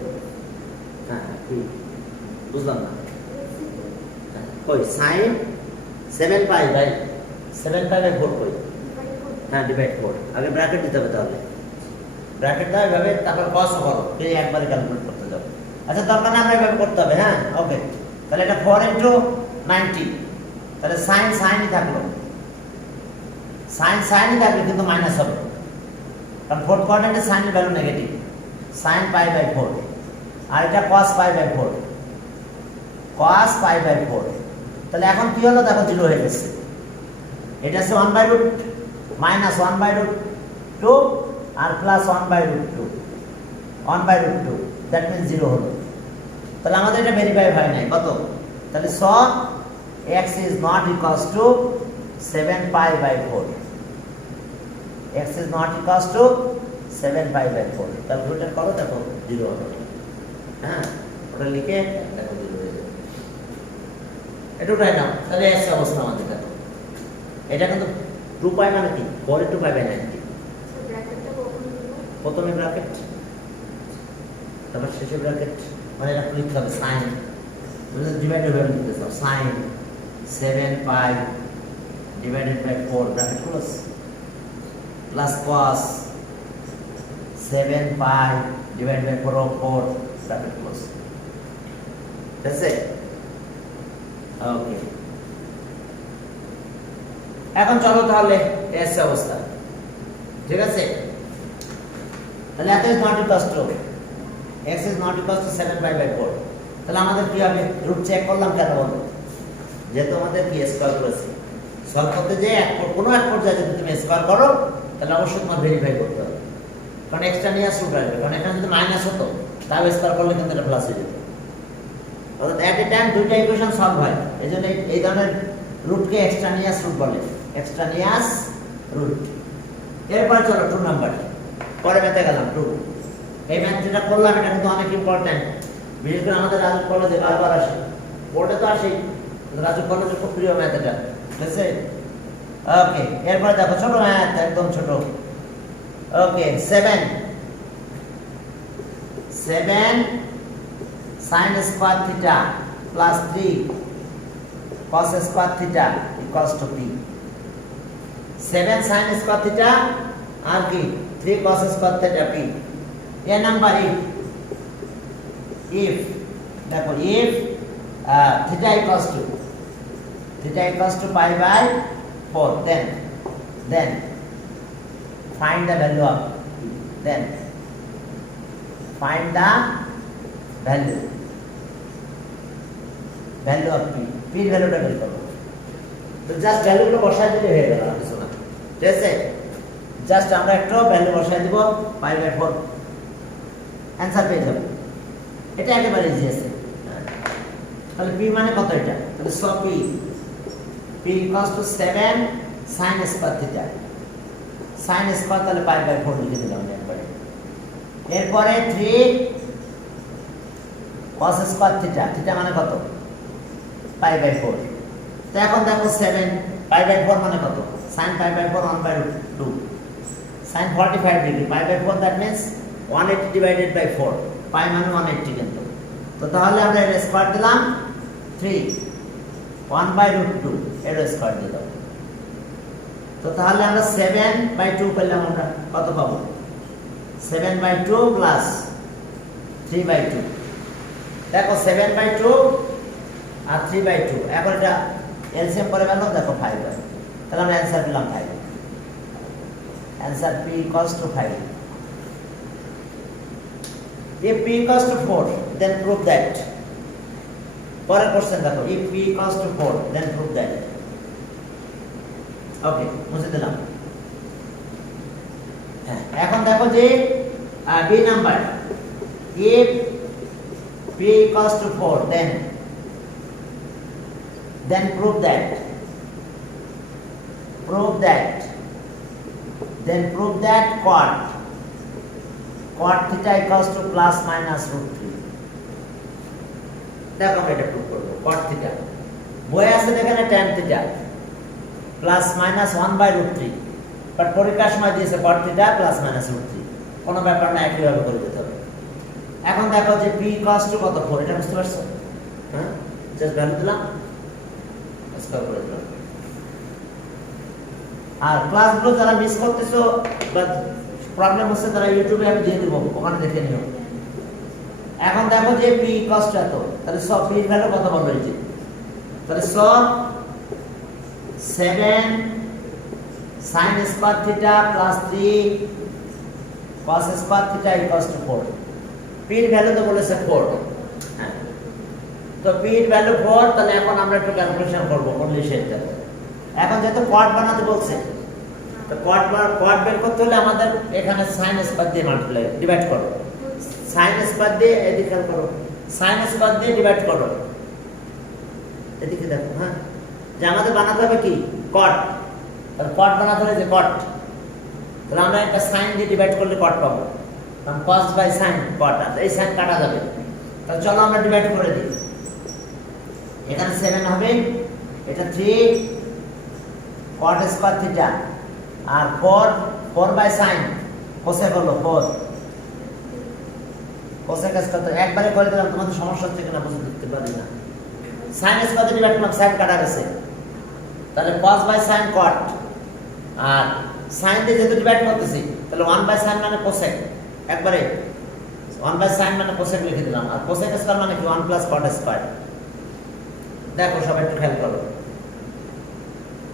হ্যাঁ কি বুঝলাম না কই sine 7 pi by 7 pi by 4 কই হ্যাঁ ডিভাইড 4 আগে ব্র্যাকেট দিতে হবে তাহলে ব্র্যাকেট দাও এভাবে তারপর cos করো এই একবারে ক্যালকুলেট করতে যাও আচ্ছা দরকার না আমরা এভাবে করতে হবে হ্যাঁ ওকে তাহলে এটা 4 * 90 তাহলে সাইনই থাকলো সাইনই থাকবে কিন্তু মাইনাস হবে কারণ ফোর্থ কোয়াড্রেন্টে সাইনের value negative sin pi by 4 আর এটা cos pi by 4 cos pi by 4 তাহলে এখন কি হলো দেখো 0 হয়ে গেছে এটা আছে 1/√- (1/√2) আর +1/√2 1/√2 দ্যাট মিন্স 0 হলো তাহলে আমাদের এটা ভেরিফাই হয় নাই কত তাহলে so x is not equals to 7 pi by 4 x is not equals to 7 pi by 4 calculator করো দেখো 0 হবে হ্যাঁ ওটা লিখে দেখো 0 হয়ে যাবে এটাই নাও তাহলে x অবস্থা আমাদের দেখো এটা কিন্তু 2 পাই মানে কি 4 * 2 পাই বাই 90 ব্র্যাকেটটা কখন দিব প্রথমে ব্র্যাকেট তারপর শেষে ব্র্যাকেট মানে এটা লিখতে হবে sin ডিভাইডেড বাই লিখতে হবে sin 7 pi divided by 4 bracket close plus cos 7 pi divided by 4 bracket close that's it okay এখন চলো তাহলে এস অবস্থা ঠিক আছে তাহলে x is not equal to x is not equal to 7 pi by 4 তাহলে আমাদের কি হবে রুট চেক করলাম কেন বলো যেহেতু আমাদের কি স্কয়ার করেছি সলভ করতে যে কোনো এক পর্যায়ে যদি তুমি স্কয়ার করো তাহলে অবশ্যই তোমার ভেরিফাই করতে হবে, কারণ এক্সট্রানিয়াস রুট আসবে, কারণ এখানে যদি মাইনাস হতো তাহলে স্কয়ার করলে কিন্তু এটা প্লাস হয়ে যেত। অর্থাৎ এট এ টাইম দুইটা ইকুয়েশন সলভ হয়, এই জন্য এই ধরনের রুটকে এক্সট্রানিয়াস রুট বলে, এক্সট্রানিয়াস রুট। এরপর চলো 2 নাম্বার, পরে ম্যাথে গেলাম 2। এই ম্যাথ যেটা করলাম এটা কিন্তু অনেক ইম্পর্টেন্ট, বিশেষ করে আমাদের রাজু কলেজে বারবার আসে, বোর্ডে তো আসেই, রাজু কলেজে খুব প্রিয় ম্যাথ এটা, ঠিক আছে? ওকে, এরপর দেখো ছোট ম্যাথ, একদম ছোট। ওকে, 7 sin square theta plus 3 cos square theta equals to p। 7 sin square theta আর কি 3 cos square theta p। A number if দেখো if theta equals to pi by 4, then find the value of value of p এর ভ্যালুটা বের করো। তো জাস্ট ভ্যালুগুলো বসায় দিলে হয়ে গেল, কিছু না, ঠিক আছে? জাস্ট আমরা একটা ভ্যালু বসায় দিব pi by 4, অ্যানসার পেয়ে যাব। এটা একেবারে ইজি আছে। তাহলে p মানে কত এটা? তাহলে so p equals to 7 sin square theta, sin square তাহলে pi by 4 লিখে দিলাম একবারে। এরপরে 3 cos square theta, theta মানে কত? pi by 4। তো এখন দেখো 7 pi by 4 মানে কত? sin pi by 4 1 by root 2, sin 45 degree, pi by 4 that means 180 divided by 4, pi মানে 180 কিন্তু। তো তাহলে আমরা এর স্কয়ার দিলাম 3 1 by root 2 এর স্কয়ার দিলাম। তো তাহলে আমরা 7 by 2 পেলাম, আমরা কত পাবো? 7 by 2 plus 3 by 2। দেখো 7 by 2 আর 3 by 2, এখন এটা এলসিএম করে গেল, দেখো 5 হয়। তাহলে আমরা অ্যানসার পেলাম 5। Answer p equals to 5। if p equals to 4 then prove that। পরের কোশ্চেন দেখো, if p equals to 4 then prove that। ওকে, মুছে দিলাম। হ্যাঁ, এখন দেখো যে b number, if p equals to 4 then prove that cot theta equals to plus minus root 3। দেখো আমরা এটা প্রুভ করব। cot theta বই আছে এখানে tan theta plus minus 1 by root 3, but পরীক্ষার সময় দিয়েছে cot theta plus minus root 3, কোনো ব্যাপার না, একইভাবে করে দিতে হবে। এখন দেখো যে p equals to কত? 4, এটা বুঝতে পারছো? হ্যাঁ, জাস্ট ভ্যালু দিলাম, স্কয়ার করে দিলাম। আর ক্লাসগুলো যারা মিস করতেছো বা প্রবলেম হচ্ছে তারা ইউটিউবে আমি দিয়ে দেব, ওখানে দেখে নিও। এখন দেখো যে p equals to এত, তাহলে সব p এর ভ্যালু কত বলবো? এই যে তাহলে সব 7 sin square theta plus 3 cos square theta equals to 4। p এর ভ্যালু তো বলেছে 4, হ্যাঁ, তো p এর ভ্যালু 4। তাহলে এখন আমরা একটু ক্যালকুলেশন করব অনলি সেটা। এখন যেহেতু কট বানাতে বলছে, তো কট বের করতে হলে আমাদের এখানে sin স্কয়ার দিয়ে মাল্টিপ্লাই ডিভাইড করো, sin স্কয়ার দিয়ে এদিকে করো, sin স্কয়ার দিয়ে ডিভাইড করো, এদিকে দেখো। হ্যাঁ, যে আমাদের বানাতে হবে কি? কট। তাহলে কট বানাতে হলে যে কট, তাহলে আমরা একটা sin দিয়ে ডিভাইড করলে কট পাবো, কারণ cos বাই sin কট, আর এই sin কাটা যাবে। তাহলে চলো আমরা ডিভাইড করে দিই। এখানে 7 হবে, এটা 3 cot স্কয়ার থিটা, আর 4 বাই sin কোসেক হলো 4 কোসেক স্কয়ার। একবারে করে দিলাম, তোমাদের সমস্যা হচ্ছে কিনা বুঝতে দিতে পারি না। sin স্কয়ার ডিভাইড করলাম, sin কাটা গেছে, তাহলে cos বাই sin cot, আর sin দিয়ে যেহেতু ডিভাইড করতেছি তাহলে 1 বাই sin মানে কোসেক, একবারে 1 বাই sin মানে কোসেক লিখে দিলাম, আর কোসেক স্কয়ার মানে কি 1 প্লাস cot স্কয়ার। দেখো সবাই একটু খেয়াল করো,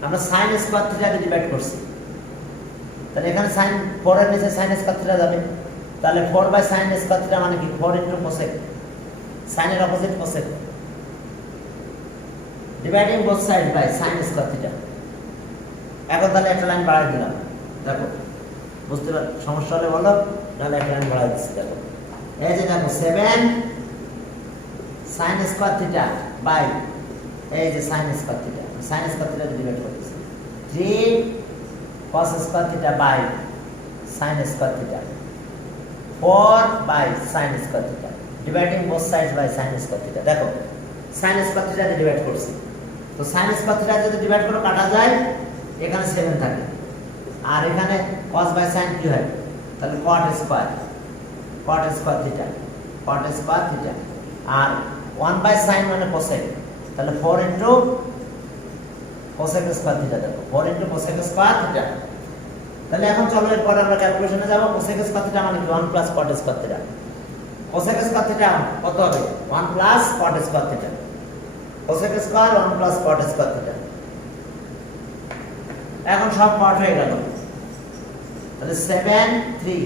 আমরা sin স্কয়ার থিটা দিয়ে ডিভাইড করছি, তাহলে এখানে sin 4 এর নিচে sin স্কয়ার থিটা যাবে, তাহলে 4 বাই sin স্কয়ার থিটা মানে কি 4 ইনটু কোসেক, sin এর opposite cosec, dividing both side by sin square theta. এখন তাহলে একটা লাইন বাড়াই দিলাম, দেখো বুঝতে পার সমস্যা হলে বলো, নাহলে একটা লাইন বাড়াই দিচ্ছি। দেখো এই যে দেখো 7 sin স্কয়ার থিটা বাই এই যে sin square theta, sin square theta divide করতেছি 3 cos square theta by sin square theta 4 by sin square theta dividing both sides by sin square theta. দেখো sin স্কয়ার থিটা ডিভাইড করছি, তো sin স্কয়ার থিটা যদি ডিভাইড করো কাটা যায়, এখানে 7 থাকে, আর এখানে cos বাই sin কি হয়, তাহলে cot square theta, cot square theta, আর 1 বাই sin মানে cosec, তাহলে 4 ইনটু cosec স্কয়ার থিটা। দেখো 4 ইনটু cosec স্কয়ার থিটা। তাহলে এখন চলো এরপর আমরা ক্যালকুলেশনে যাব। cosec স্কয়ার থিটা মানে কি 1 plus cot square theta. cosec square theta কত হবে, 1 plus cot square theta. cosec square 1 plus cot square theta. এখন সব পার্ট হয়ে গেল, তাহলে 7 3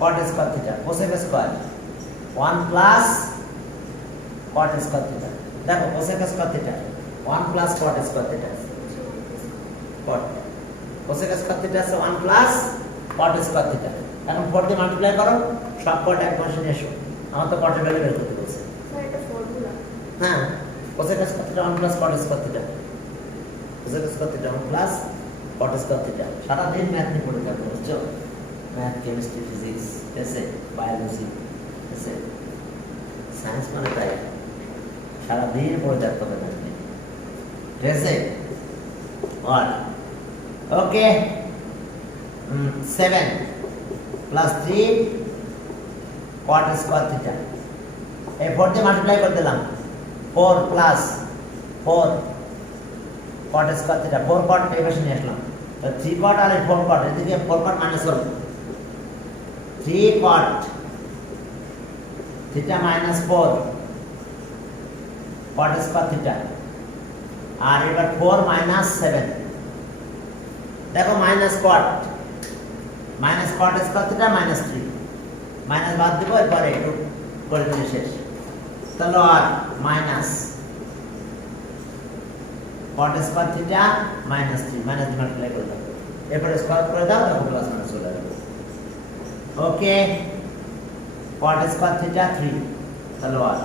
cot square theta cosec square 1 plus cot square theta. দেখো cosec square theta 1 plus cot square theta, cot cosec square theta আছে 1 প্লাস cot স্কয়ার থিটা। এখন 4 দিয়ে মাল্টিপ্লাই করো, সব কট এক পাশে নিয়ে এসো, আমার তো কটের ভ্যালু বের করতে বলছে। স্যার এটা ফর্মুলা। হ্যাঁ cosec square theta 1 plus cot square theta, cosec square theta 1 plus cot square theta. সারা দিন ম্যাথ নিয়ে পড়ে থাকো, বুঝছো? ম্যাথ, কেমিস্ট্রি, ফিজিক্স, এসে বায়োলজি, এসে সায়েন্স মানে তাই সারা দিন পড়ে থাকতে হবে ম্যাথ নিয়ে, ঠিক আছে? আর ওকে 7 প্লাস 3 cot স্কয়ার থিটা, এই 4 দিয়ে মাল্টিপ্লাই করে দিলাম, 4 plus 4 cot square theta, 4 cot এই পাশে নিয়ে আসলাম, তো 3 cot আর 4 cot এদিকে 4 cot মাইনাস করব, 3 cot theta minus 4 cot square theta, আর এবার 4 মাইনাস 7। দেখো minus cot square theta minus 3, minus বাদ দিব, এরপরে একটু করে দিলে শেষ। তাহলে আর minus cot square theta minus 3, minus multiply করে দাও, এরপরে স্কয়ার করে দাও, তখন প্লাস মাইনাস চলে আসবে। ওকে cot স্কয়ার থিটা 3, তাহলে আর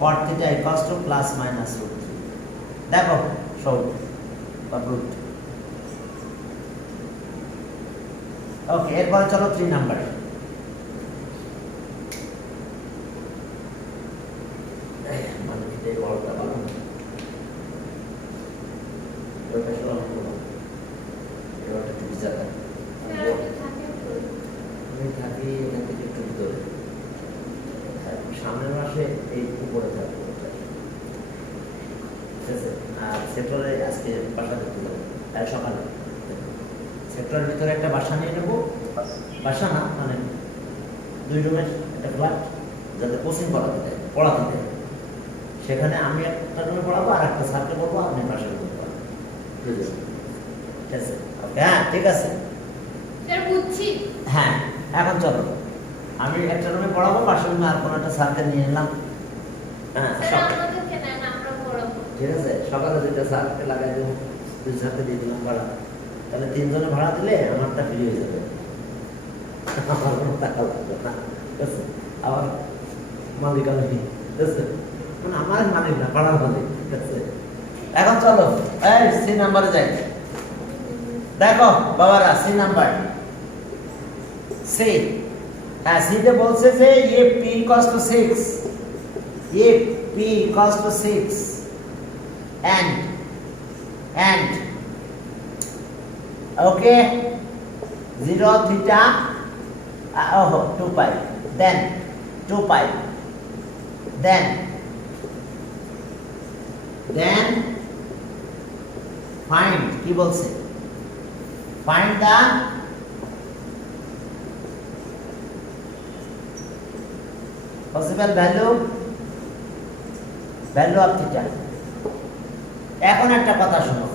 cot theta equals two plus minus √3। দেখো সব রুট। ওকে এরপরে চলো 3 নাম্বারে। মানে কি এই বড়টা ভালো না, এটা সরল করো, এটা একটু বিচার করো। স্যার আপনি থাকেন তো? আমি থাকি এখান থেকে একটু ভিতরে, সামনের মাসে এই উপরে থাকবো, ঠিক আছে? আর সেক্টরে আজকে বাসা দেখতে যাবো, সকালে সেক্টরের ভিতরে একটা বাসা নিয়ে নেবো, বাসা না মানে 2 রুমের একটা ফ্ল্যাট, যাতে কোচিং পড়াতে দেয়। সেখানে আমি একটা রুমে পড়াবো, আর একটা স্যারকে বলবো আপনি পাশের রুমে পড়াবো, ঠিক আছে? ওকে হ্যাঁ ঠিক আছে, স্যার বুঝছি। হ্যাঁ এখন চলো আমি একটা রুমে পড়াবো, পাশের রুমে আর কোনো একটা স্যারকে নিয়ে এলাম। হ্যাঁ স্যার আমাদেরকে নেন, আমরা পড়াবো। ঠিক আছে, সকালে 2টা স্যারকে লাগাই দেবো, 2 স্যারকে দিয়ে দিলাম ভাড়া, তাহলে 3 জনে ভাড়া দিলে আমারটা ফ্রি হয়ে যাবে, আমার কোনো টাকা লাগবে না, ঠিক আছে? আবার মালিক আমি, ঠিক আছে? মানে আমার মালিক না, পাড়ার মালিক, ঠিক আছে? এখন চলো এই সি নাম্বারে যাই। দেখো বাবারা সি নাম্বার, সি, হ্যাঁ সিতে বলছে যে A P equals to 6, A P equals to 6 and okay 0 theta 2 pi, then 2 pi, then find কি বলছে, find the possible value of theta। এখন একটা কথা শোনো,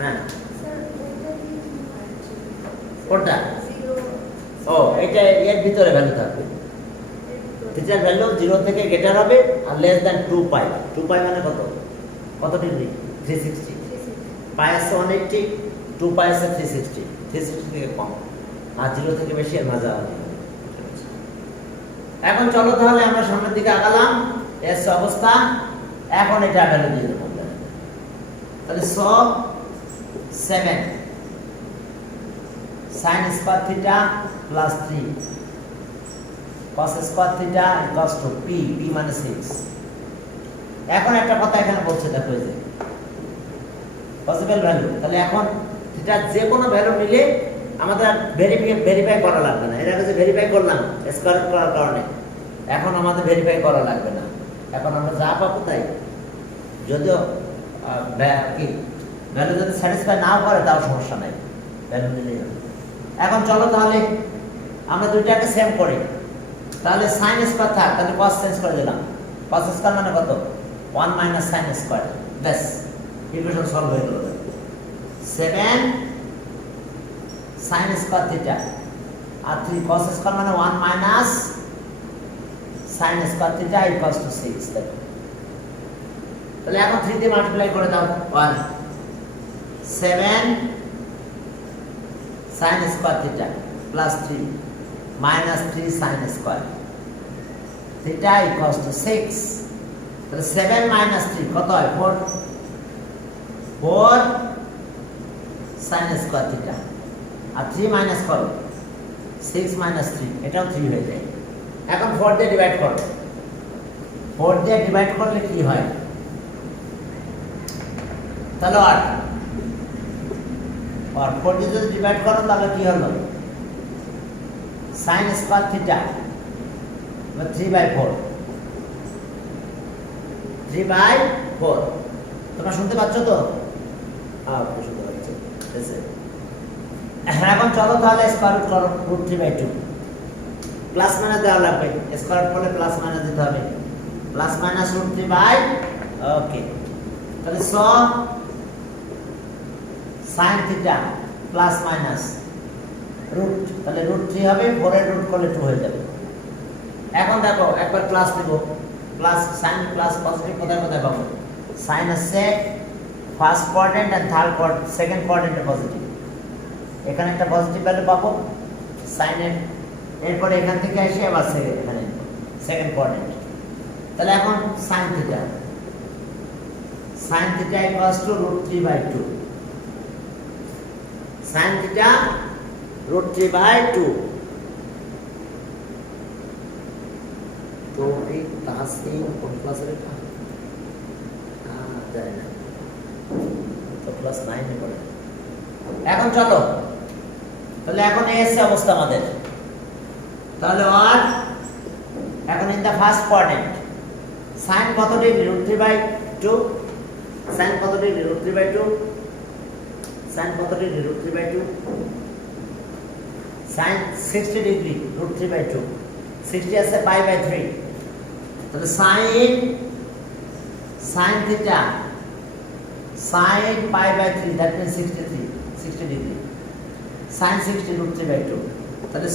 হ্যাঁ স্যার ওইটা কি আছে? কোনটা? 0 ও এটা এর ভিতরে ভ্যালু থাকবে, থিটার ভ্যালু 0 থেকে গ্রেটার হবে আর লেস দ্যান 2 পাই। 2 পাই মানে কত ডিগ্রি? 360। পাই আছে 180, 2 পাই আছে 360, 360 থেকে কম, আর 0 থেকে বেশি এর মাঝে হবে। এখন চলো তাহলে আমরা সামনের দিকে আগালাম, এস অবস্থা। এখন এটা ভ্যালু দিয়ে দেবো, তাহলে সব 7 sin square theta plus 3 cos square theta equals two p, p মানে 6। এখন একটা কথা এখানে বলছে, দেখো এই যে পসিবল ভ্যালু, তাহলে এখন থিটা যে কোনো ভ্যালু নিলে আমাদের ভেরিফাই করা লাগবে না। এর আগে যে ভেরিফাই করলাম স্কয়ার করার কারণে, এখন আমাদের ভেরিফাই করা লাগবে না। এখন আমরা যা পাবো তাই, যদিও কি ভ্যালু যদি স্যাটিসফাই নাও করে তাও সমস্যা নাই, ভ্যালু নিলেই হবে। এখন চলো তাহলে আমরা দুইটাকে সেম করি। তাহলে সাইন স্কয়ার থাক, তাহলে কস চেঞ্জ করে দিলাম। কস স্কয়ার মানে কত? 1 মাইনাস সাইন স্কয়ার। ব্যাস, ইকুয়েশন সলভ হয়ে গেল। 7 সাইন স্কয়ার থিটা আর 3 কস স্কয়ার মানে 1 minus sine square theta equals two 6। তাহলে এখন 3 দিয়ে মাল্টিপ্লাই করে দাও। 1 7 sin square theta plus 3 minus 3 sin square theta equals two 6। তাহলে 7 মাইনাস 3 কত হয়? 4 sin স্কয়ার থিটা আর 3 মাইনাস করো 6 মাইনাস 3, এটাও 3 হয়ে যায়। এখন 4 দিয়ে ডিভাইড করো, 4 দিয়ে ডিভাইড করলে কি হয়? তাহলে 8 और 4 দিয়ে যদি ডিভাইড করো তাহলে কি হলো? sin square theta 3/4, 3/4। তোমরা শুনতে পাচ্ছ তো? শুনতে পাচ্ছ। এখন চলো তাহলে স্কয়ার রুট করো, √3/2। প্লাস মাইনাস দেওয়া লাগবে, স্কয়ার রুট করলে প্লাস মাইনাস দিতে হবে। Plus minus √3/, okay. তাহলে sin theta plus minus root, তাহলে √3 হবে, 4 এর রুট করলে 2 হয়ে যাবে। এখন দেখো একবার প্লাস দেব, প্লাস sin প্লাস পজিটিভ কোথায় কোথায় পাবো? sin আছে ফার্স্ট কোয়াড্রেন্ট আর থার্ড কোয়াড্রেন্ট, সেকেন্ড কোয়াড্রেন্টে পজিটিভ, এখানে একটা পজিটিভ ভ্যালু পাবো sin এর। এরপরে এখান থেকে আসি আবার এখানে সেকেন্ড কোয়াড্রেন্ট। তাহলে এখন sin theta equals two √3/2, sin theta √3/2। তো এই তাসিন কোন ক্লাসের এটা? জানি না, তো ক্লাস 9 এ পড়ে। এখন চলো তাহলে এখন এসে অবস্থা আমাদের, তাহলে আর এখন in the first quadrant sin কত ডিগ্রি? √3/2। sin কত ডিগ্রি? √3/2। sin কত ডিগ্রি? √3/2। sin 60 degree, √3/2। 60 আছে π/3, তাহলে sin theta sin π/3, that means 60 degree. sin 60 √3/2, তাহলে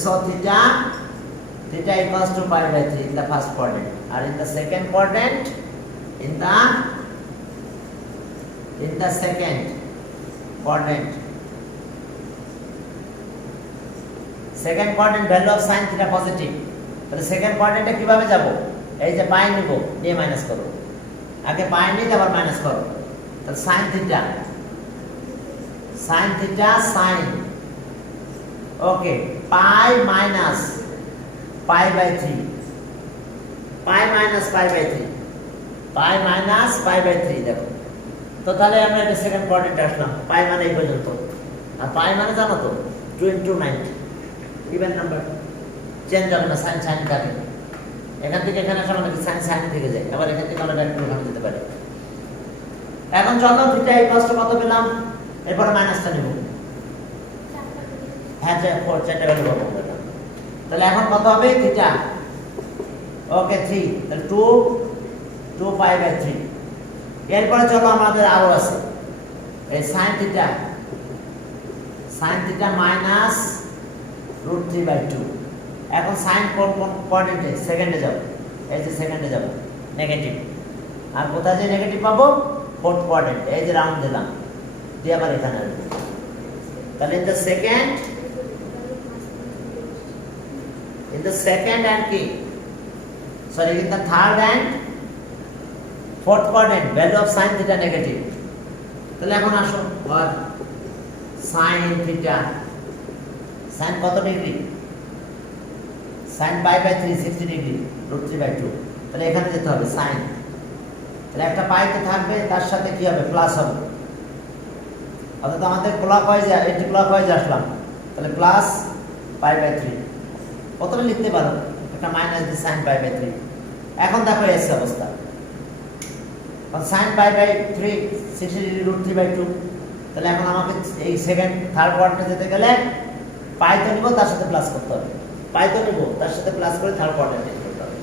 theta equals to π/3 in the first quadrant, আর in the second quadrant, in the second quadrant value of sin theta positive। তাহলে সেকেন্ড কোয়াড্রেন্টে কিভাবে যাব? এই যে পাই নিব, নিয়ে মাইনাস করো, আগে পাই নিতে আবার মাইনাস করো। তাহলে sin theta sin, ওকে, পাই মাইনাস π/3, পাই মাইনাস π/3, দেখো তো। তাহলে আমরা এটা সেকেন্ড কোয়াড্রেন্টে আসলাম, পাই মানে এই পর্যন্ত, আর পাই মানে জানো তো 2 × 90, ইভেন নাম্বার, চেঞ্জ হবে না, সাইন থাকে। এখান থেকে এখানে আসলে নাকি সাইন থেকে যায়, আবার এখান থেকে আমরা ডাইরেক্ট ওখানে যেতে পারি। এখন চলো থিটা ইকুয়ালস টু কত পেলাম? এরপরে মাইনাসটা নিব, হ্যাঁ 4 ভ্যালু পাবো। তাহলে এখন কত হবে থিটা? ওকে 3, তাহলে 2 π/3। এরপরে চলো আমাদের আরো আছে এই sin থিটা মাইনাস √3/2। এখন সাইন কোন কোয়াড্রেন্টে? সেকেন্ডে যাব, এই যে সেকেন্ডে যাব, নেগেটিভ। আর কোথায় যে নেগেটিভ পাবো? ফোর্থ কোয়াড্রেন্ট, এই যে রাউন্ড দিলাম, দিয়ে আবার এখানে আসবে। তাহলে ইন দ্য সেকেন্ড অ্যান্ড কি sorry in the third and fourth quadrant value of sine theta negative. তাহলে এখন আসো আর সাইন থিটা, সাইন কত degree? Sine pi by 3 60 degree √3/2। তাহলে এখানে যেতে হবে সাইন, তাহলে একটা পাই তো থাকবে, তার সাথে কি হবে প্লাস হবে, অর্থাৎ আমাদের ক্লকওয়াইজ এন্টি ক্লকওয়াইজ আসলাম, তাহলে প্লাস পাই বাই 3 প্রথমে লিখতে পারো, একটা minus the sine pi by 3। এখন দেখো এস অবস্থা, সাইন পাই বাই 3 60 ডিগ্রি √3/2। তাহলে এখন আমাকে এই সেকেন্ড থার্ড কোয়াড্রেন্টে যেতে গেলে পাই তো নিব, তার সাথে প্লাস করতে হবে, পাই তো নিব তার সাথে প্লাস করে থার্ড কোয়াড্রেন্টে করতে হবে।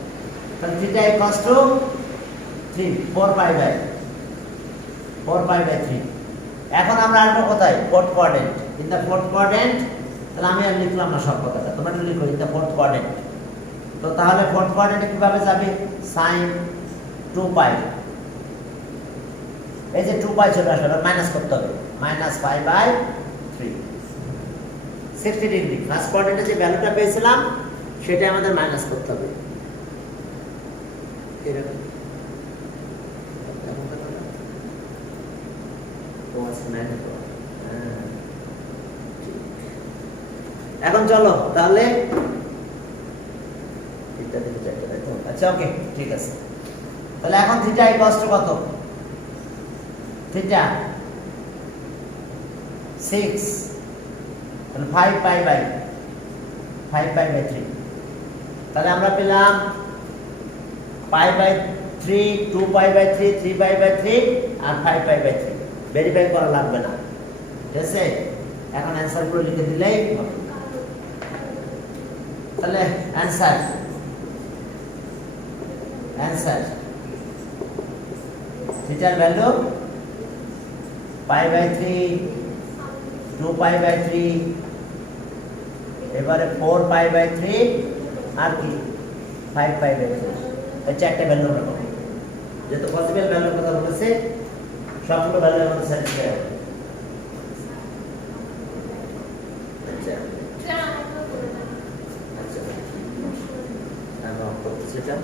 তাহলে theta equals to 3 4 pi by 3। এখন আমরা আসবো কোথায়? Fourth quadrant. In the fourth quadrant, তাহলে আমি আর লিখলাম না সব কথাটা, তোমরা একটু লিখো ইন দ্য ফোর্থ কোয়াড্রেন্ট। তো তাহলে ফোর্থ কোয়াড্রেন্টে কিভাবে যাবে? সাইন 2 পাই, এই যে 2 পাই চলে আসবে, মাইনাস করতে হবে, minus pi by 3 60 degree. First কোয়াড্রেন্টে যে ভ্যালুটা পেয়েছিলাম সেটা আমাদের মাইনাস করতে হবে এরকম। এখন চলো তাহলে আচ্ছা ওকে ঠিক আছে। তাহলে এখন থিটা ইকুয়ালস টু কত? থিটা 6 তাহলে 5 পাই বাই 3। তাহলে আমরা পেলাম pi by 3 2 pi by 3 3 pi by 3 আর 5 পাই বাই 3। ভেরিফাই করা লাগবে না, ঠিক আছে? এখন অ্যান্সার গুলো লিখে দিলেই হবে। তাহলে অ্যান্সার থিটার value pi by 3 2 pi by 3, এবারে 4 পাই বাই 3 আর কি 5 পাই বাই 3। এই চারটে ভ্যালু আমরা পাবো, যেহেতু পসিবল ভ্যালুর কথা বলেছে সবগুলো ভ্যালু আমাদের স্যাটিসফাই হবে। আচ্ছা স্যার আমাকে বলে দাও। আচ্ছা আমি অফ করতেছি এটা।